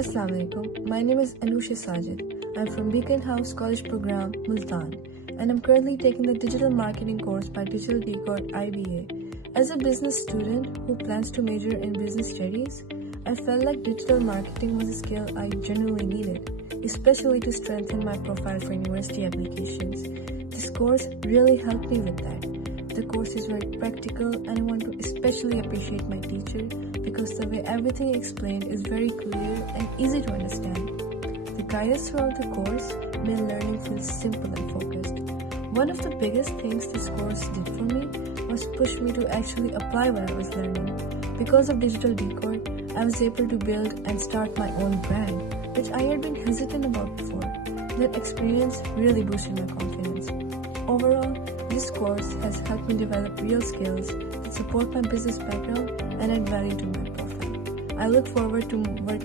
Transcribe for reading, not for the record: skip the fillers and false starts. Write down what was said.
Assalamu alaikum. My name is Anoushay Sajid. I'm from Beacon House College Program, Multan, and I'm currently taking the Digital Marketing course by Digital DeCode IBA. As a business student who plans to major in business studies, I felt like digital marketing was a skill I genuinely needed, especially to strengthen my profile for university applications. This course really helped me with that. The course is very practical, and I want to especially appreciate my teacher because the way everything explained is very clear and easy to understand. The guidance throughout the course made learning feel simple and focused. One of the biggest things this course did for me was push me to actually apply what I was learning. Because of Digital DeCode, I was able to build and start my own brand, which I had been hesitant about before. That experience really boosted my confidence. Overall, this course has helped me develop real skills that support my business background and add value to my profile. I look forward to working